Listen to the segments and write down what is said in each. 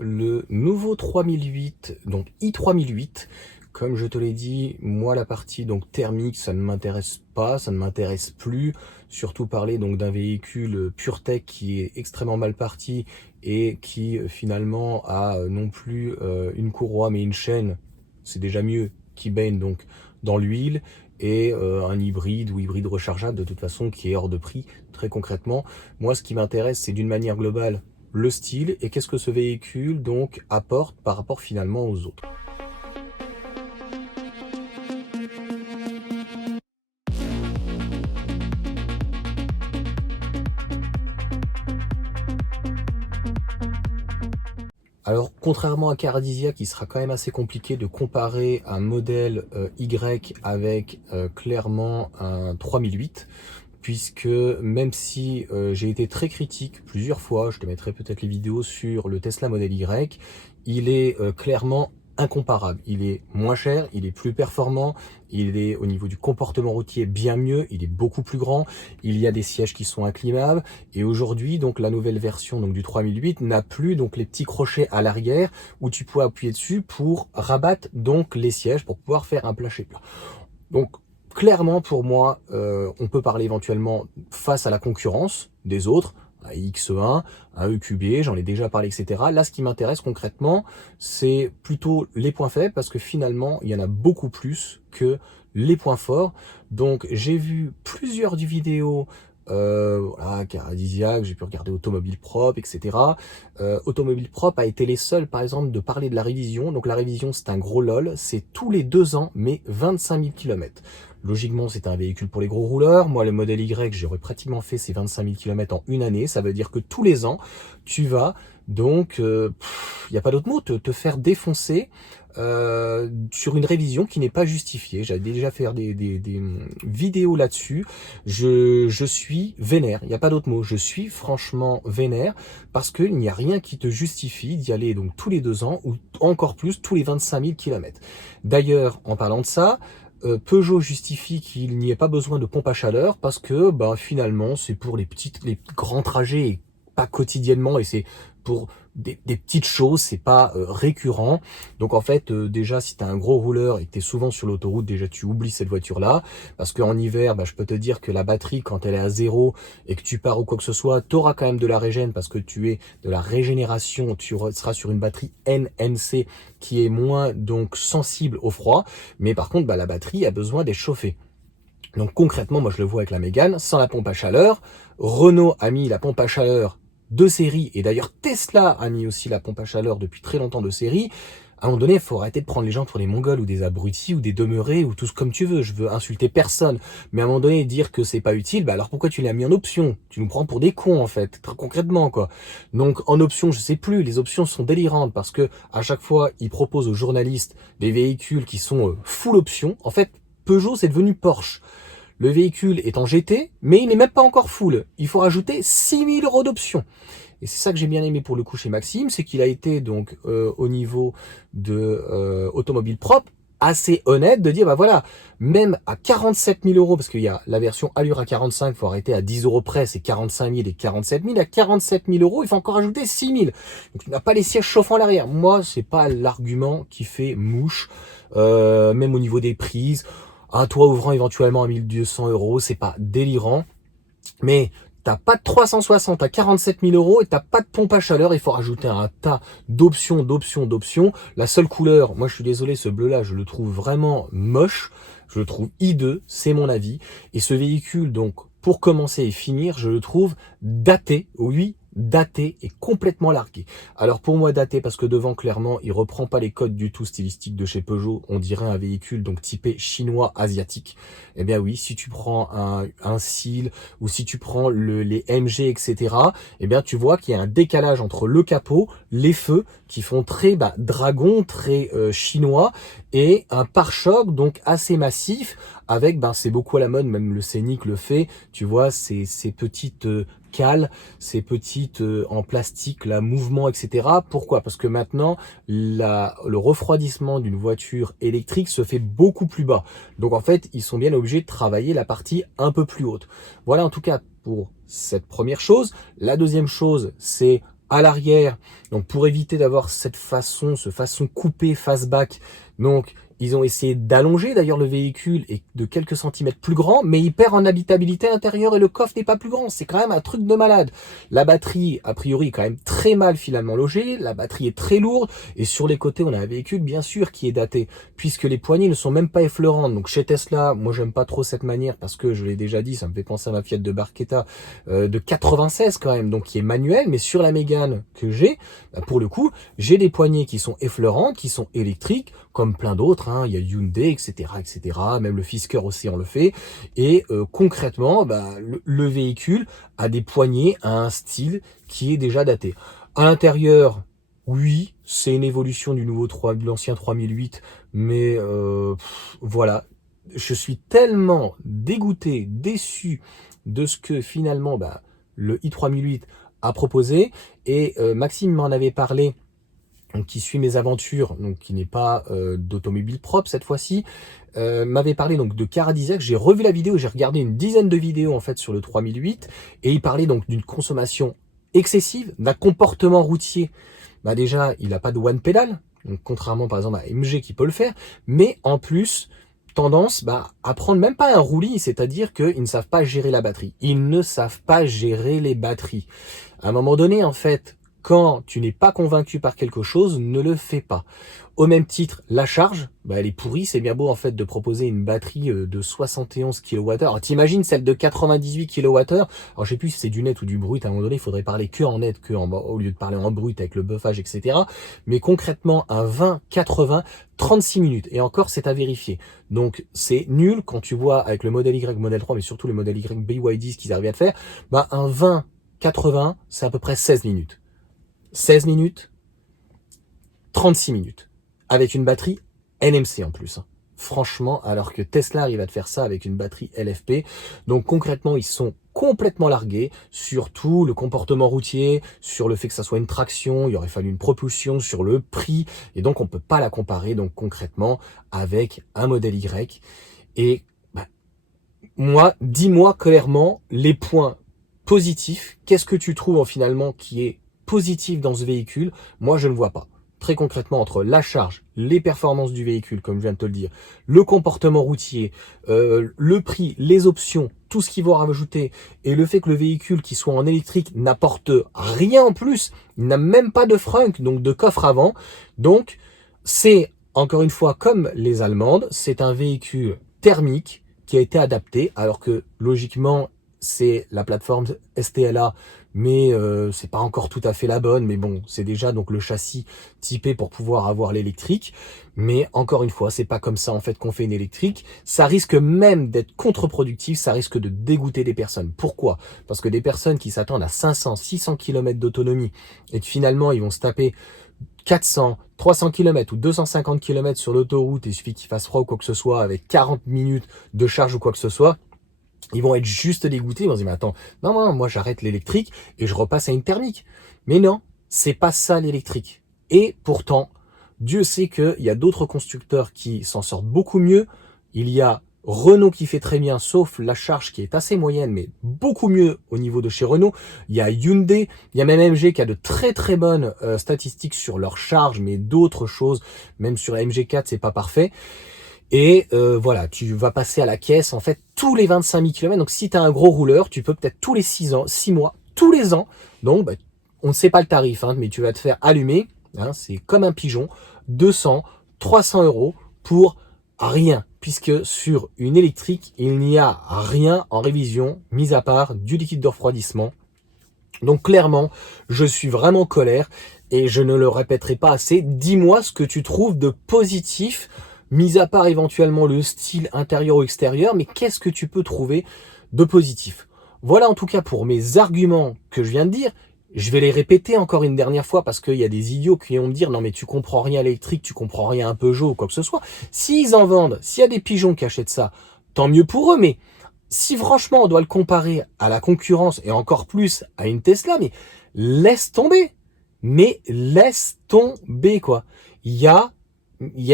le nouveau 3008, donc i3008. Comme je te l'ai dit, moi la partie donc thermique, ça ne m'intéresse pas, ça ne m'intéresse plus. Surtout parler donc d'un véhicule PureTech qui est extrêmement mal parti et qui finalement a non plus une courroie mais une chaîne, c'est déjà mieux, qui baigne donc dans l'huile, et un hybride ou hybride rechargeable de toute façon qui est hors de prix. Très concrètement, moi ce qui m'intéresse, c'est d'une manière globale le style et qu'est-ce que ce véhicule donc apporte par rapport finalement aux autres. Alors, contrairement à Caradisia, qui sera quand même assez compliqué de comparer un modèle Y avec clairement un 3008, puisque même si j'ai été très critique plusieurs fois, je te mettrai peut-être les vidéos sur le Tesla Model Y, il est clairement incomparable. Il est moins cher, il est plus performant, il est au niveau du comportement routier bien mieux, il est beaucoup plus grand, il y a des sièges qui sont inclinables, et aujourd'hui donc la nouvelle version donc du 3008 n'a plus donc les petits crochets à l'arrière où tu peux appuyer dessus pour rabattre donc les sièges pour pouvoir faire un plat chez plat. Donc clairement pour moi, on peut parler éventuellement face à la concurrence des autres, un X1, un EQB, j'en ai déjà parlé, etc. Là, ce qui m'intéresse concrètement, c'est plutôt les points faibles, parce que finalement, il y en a beaucoup plus que les points forts. Donc, j'ai vu plusieurs vidéos, voilà, Caradisia, j'ai pu regarder Automobile Prop, etc. Automobile Prop a été les seuls, par exemple, de parler de la révision. Donc, la révision, c'est un gros lol, c'est tous les 2 ans, mais 25 000 km. Logiquement, c'est un véhicule pour les gros rouleurs. Moi, le modèle Y, j'aurais pratiquement fait ces 25 000 km en une année. Ça veut dire que tous les ans, tu vas donc, il n'y a pas d'autre mot, te faire défoncer sur une révision qui n'est pas justifiée. J'avais déjà fait des vidéos là-dessus. Je suis vénère, il n'y a pas d'autre mot. Je suis franchement vénère parce qu'il n'y a rien qui te justifie d'y aller donc tous les 2 ans ou encore plus tous les 25 000 km. D'ailleurs, en parlant de ça, Peugeot justifie qu'il n'y ait pas besoin de pompe à chaleur parce que finalement c'est pour les grands trajets et pas quotidiennement, et c'est pour des petites choses, c'est pas récurrent. Donc en fait déjà si tu as un gros rouleur et que tu es souvent sur l'autoroute, déjà tu oublies cette voiture là, parce qu'en hiver je peux te dire que la batterie quand elle est à 0 et que tu pars ou quoi que ce soit, tu auras quand même de la régène parce que tu es de la régénération, tu seras sur une batterie NMC qui est moins donc sensible au froid, mais par contre la batterie a besoin d'être chauffée. Donc concrètement, moi je le vois avec la Mégane, sans la pompe à chaleur. Renault a mis la pompe à chaleur de série, et d'ailleurs Tesla a mis aussi la pompe à chaleur depuis très longtemps de série. À un moment donné, il faut arrêter de prendre les gens pour des mongols ou des abrutis ou des demeurés ou tout ce comme tu veux. Je veux insulter personne. Mais à un moment donné, dire que c'est pas utile, alors pourquoi tu l'as mis en option? Tu nous prends pour des cons en fait, très concrètement quoi. Donc en option, je sais plus, les options sont délirantes parce que à chaque fois, ils proposent aux journalistes des véhicules qui sont full option. En fait, Peugeot, c'est devenu Porsche. Le véhicule est en GT, mais il n'est même pas encore full. Il faut rajouter 6 000 € d'options. Et c'est ça que j'ai bien aimé pour le coup chez Maxime, c'est qu'il a été donc au niveau de Automobile Prop assez honnête de dire voilà, même à 47 000 €, parce qu'il y a la version Allure à 45, il faut arrêter à 10 € près, c'est 45 000 et 47 000. À 47 000 €, il faut encore ajouter 6 000. Donc tu n'as pas les sièges chauffants à l'arrière. Moi, c'est pas l'argument qui fait mouche, même au niveau des prises. Un toit ouvrant éventuellement à 1200 €, c'est pas délirant. Mais t'as pas de 360 à 47 000 € et t'as pas de pompe à chaleur. Il faut rajouter un tas d'options. La seule couleur, moi je suis désolé, ce bleu-là, je le trouve vraiment moche. Je le trouve hideux, c'est mon avis. Et ce véhicule, donc, pour commencer et finir, je le trouve daté. Oui, daté et complètement largué. Alors pour moi daté parce que devant clairement il reprend pas les codes du tout stylistiques de chez Peugeot, on dirait un véhicule donc typé chinois asiatique. Eh bien oui, si tu prends un Seal ou si tu prends les MG, etc., eh bien tu vois qu'il y a un décalage entre le capot, les feux qui font très dragon, très chinois, et un pare-choc donc assez massif avec, c'est beaucoup à la mode, même le Scénic le fait, tu vois, ces petites cales, ces petites en plastique, là, mouvement, etc. Pourquoi? Parce que maintenant, le refroidissement d'une voiture électrique se fait beaucoup plus bas. Donc en fait, ils sont bien obligés de travailler la partie un peu plus haute. Voilà en tout cas pour cette première chose. La deuxième chose, c'est à l'arrière, donc pour éviter d'avoir ce façon coupé fastback, donc ils ont essayé d'allonger d'ailleurs le véhicule et de quelques centimètres plus grand, mais il perd en habitabilité intérieure et le coffre n'est pas plus grand. C'est quand même un truc de malade. La batterie, a priori, est quand même très mal finalement logée. La batterie est très lourde et sur les côtés, on a un véhicule bien sûr qui est daté, puisque les poignées ne sont même pas effleurantes. Donc chez Tesla, moi j'aime pas trop cette manière parce que je l'ai déjà dit, ça me fait penser à ma Fiat de Barchetta de 96 quand même, donc qui est manuel, mais sur la Mégane que j'ai, bah, pour le coup, j'ai des poignées qui sont effleurantes, qui sont électriques, comme plein d'autres, hein. Il y a Hyundai, etc., etc. Même le Fisker aussi on le fait. Et concrètement, bah, le véhicule a des poignées à un style qui est déjà daté. À l'intérieur, oui, c'est une évolution du nouveau 3, de l'ancien 3008, mais voilà. Je suis tellement dégoûté, déçu de ce que finalement bah, le i3008 a proposé. Et Maxime m'en avait parlé, donc qui suit mes aventures, donc qui n'est pas d'automobile propre cette fois-ci, m'avait parlé donc de Caradisiac. J'ai revu la vidéo, j'ai regardé une dizaine de vidéos en fait sur le 3008 et il parlait donc d'une consommation excessive, d'un comportement routier. Bah déjà, il n'a pas de one pedal, donc contrairement par exemple à MG qui peut le faire, mais en plus tendance à prendre même pas un roulis, c'est-à-dire qu'ils ne savent pas gérer la batterie. Ils ne savent pas gérer les batteries. À un moment donné, en fait, quand tu n'es pas convaincu par quelque chose, ne le fais pas. Au même titre, la charge, elle est pourrie. C'est bien beau en fait de proposer une batterie de 71 kWh. Alors t'imagines celle de 98 kWh. Alors je sais plus si c'est du net ou du brut. À un moment donné, il faudrait parler que en net, au lieu de parler en brut avec le buffage, etc. Mais concrètement, un 20-80, 36 minutes. Et encore, c'est à vérifier. Donc c'est nul quand tu vois avec le modèle Y, modèle 3, mais surtout le modèle Y BYD, ce qu'ils arrivaient à faire. Un 20-80, c'est à peu près 16 minutes. 16 minutes, 36 minutes. Avec une batterie NMC en plus. Franchement, alors que Tesla arrive à te faire ça avec une batterie LFP. Donc concrètement, ils sont complètement largués sur tout le comportement routier, sur le fait que ça soit une traction, il aurait fallu une propulsion, sur le prix. Et donc on peut pas la comparer donc concrètement avec un modèle Y. Et moi, dis-moi clairement les points positifs. Qu'est-ce que tu trouves finalement qui est positif dans ce véhicule? Moi, je ne vois pas. Très concrètement, entre la charge, les performances du véhicule, comme je viens de te le dire, le comportement routier, le prix, les options, tout ce qu'ils vont rajouter, et le fait que le véhicule qui soit en électrique n'apporte rien en plus, il n'a même pas de frunk, donc de coffre avant. Donc, c'est, encore une fois, comme les Allemandes, c'est un véhicule thermique qui a été adapté, alors que logiquement, c'est la plateforme STLA, mais c'est pas encore tout à fait la bonne, mais bon, c'est déjà donc le châssis typé pour pouvoir avoir l'électrique. Mais encore une fois, c'est pas comme ça en fait qu'on fait une électrique. Ça risque même d'être contre-productif, ça risque de dégoûter des personnes. Pourquoi? Parce que des personnes qui s'attendent à 500, 600 km d'autonomie et que finalement ils vont se taper 400, 300 km ou 250 km sur l'autoroute, et il suffit qu'il fasse froid ou quoi que ce soit, avec 40 minutes de charge ou quoi que ce soit, ils vont être juste dégoûtés, ils vont se dire, mais attends, non, moi j'arrête l'électrique et je repasse à une thermique. Mais non, c'est pas ça l'électrique. Et pourtant, Dieu sait qu'il y a d'autres constructeurs qui s'en sortent beaucoup mieux. Il y a Renault qui fait très bien, sauf la charge qui est assez moyenne, mais beaucoup mieux au niveau de chez Renault. Il y a Hyundai, il y a même MG qui a de très très bonnes statistiques sur leur charge, mais d'autres choses, même sur la MG4, c'est pas parfait. Et voilà, tu vas passer à la caisse en fait tous les 25 000 km. Donc si tu as un gros rouleur, tu peux peut-être tous les 6 mois, tous les ans. Donc on ne sait pas le tarif, mais tu vas te faire allumer. C'est comme un pigeon, 200, 300 euros pour rien. Puisque sur une électrique, il n'y a rien en révision, mis à part du liquide de refroidissement. Donc clairement, je suis vraiment en colère et je ne le répéterai pas assez. Dis-moi ce que tu trouves de positif, mis à part éventuellement le style intérieur ou extérieur, mais qu'est-ce que tu peux trouver de positif? Voilà en tout cas pour mes arguments que je viens de dire. Je vais les répéter encore une dernière fois parce qu'il y a des idiots qui vont me dire non mais tu comprends rien à l'électrique, tu comprends rien à un Peugeot ou quoi que ce soit. S'ils en vendent, s'il y a des pigeons qui achètent ça, tant mieux pour eux, mais si franchement on doit le comparer à la concurrence et encore plus à une Tesla, mais laisse tomber. Mais laisse tomber quoi. Il y a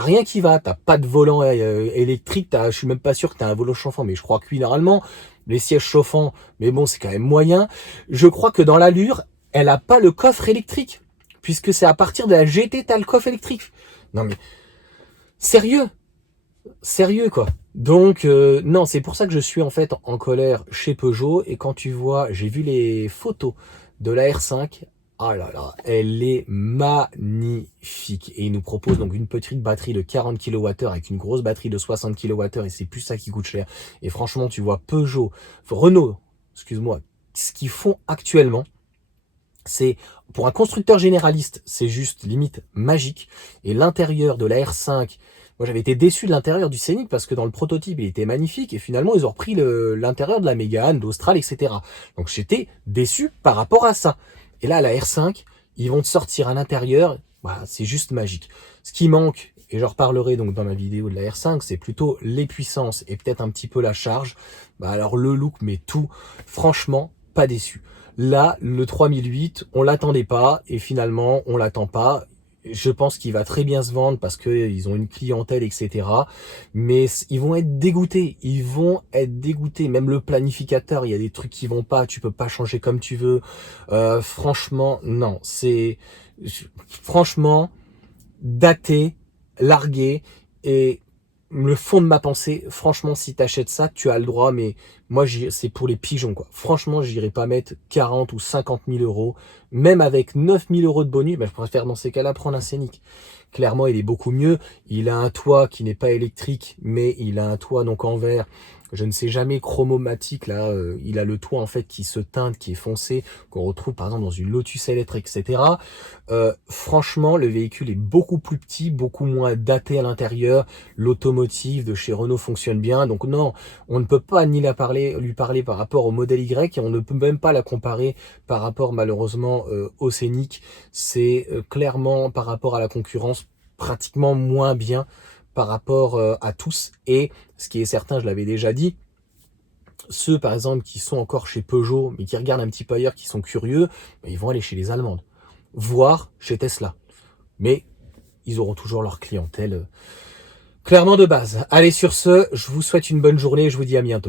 rien qui va. T'as pas de volant électrique. Je suis même pas sûr que t'as un volant chauffant, mais je crois que oui normalement. Les sièges chauffants, mais bon c'est quand même moyen. Je crois que dans l'allure, elle a pas le coffre électrique, puisque c'est à partir de la GT t'as le coffre électrique. Non mais sérieux quoi. Donc non, c'est pour ça que je suis en fait en colère chez Peugeot. Et quand tu vois, j'ai vu les photos de la R5. Ah là là, elle est magnifique. Et ils nous proposent donc une petite batterie de 40 kWh avec une grosse batterie de 60 kWh, et c'est plus ça qui coûte cher. Et franchement, tu vois Renault, excuse-moi, ce qu'ils font actuellement, c'est, pour un constructeur généraliste, c'est juste limite magique. Et l'intérieur de la R5, moi j'avais été déçu de l'intérieur du Scénic parce que dans le prototype il était magnifique, et finalement ils ont repris l'intérieur de la Mégane, d'Austral, etc. Donc j'étais déçu par rapport à ça. Et là, la R5, ils vont te sortir un intérieur, voilà, c'est juste magique. Ce qui manque, et j'en reparlerai donc dans ma vidéo de la R5, c'est plutôt les puissances et peut-être un petit peu la charge. Bah alors le look, mais tout, franchement, pas déçu. Là, le 3008, on l'attendait pas, et finalement, on l'attend pas. Je pense qu'il va très bien se vendre parce qu'ils ont une clientèle, etc. Mais ils vont être dégoûtés. Ils vont être dégoûtés. Même le planificateur, il y a des trucs qui vont pas. Tu peux pas changer comme tu veux. Franchement, non. C'est franchement daté, largué. Et le fond de ma pensée, franchement, si t'achètes ça, tu as le droit, mais moi, c'est pour les pigeons, quoi. Franchement, j'irai pas mettre 40 ou 50 000 euros, même avec 9 000 euros de bonus. Ben, je préfère dans ces cas-là prendre un Scénic. Clairement, il est beaucoup mieux. Il a un toit qui n'est pas électrique, mais il a un toit donc en verre. Je ne sais jamais, chromatique, là, il a le toit en fait qui se teinte, qui est foncé, qu'on retrouve par exemple dans une Lotus Elètre, etc. Franchement, le véhicule est beaucoup plus petit, beaucoup moins daté à l'intérieur. L'automotive de chez Renault fonctionne bien, donc non, on ne peut pas ni lui parler par rapport au modèle Y, et on ne peut même pas la comparer par rapport malheureusement au Scénic. C'est clairement par rapport à la concurrence pratiquement moins bien par rapport à tous. Et ce qui est certain, je l'avais déjà dit, ceux par exemple qui sont encore chez Peugeot mais qui regardent un petit peu ailleurs, qui sont curieux, ils vont aller chez les Allemandes, voire chez Tesla, mais ils auront toujours leur clientèle clairement de base. Allez, sur ce, je vous souhaite une bonne journée et je vous dis à bientôt.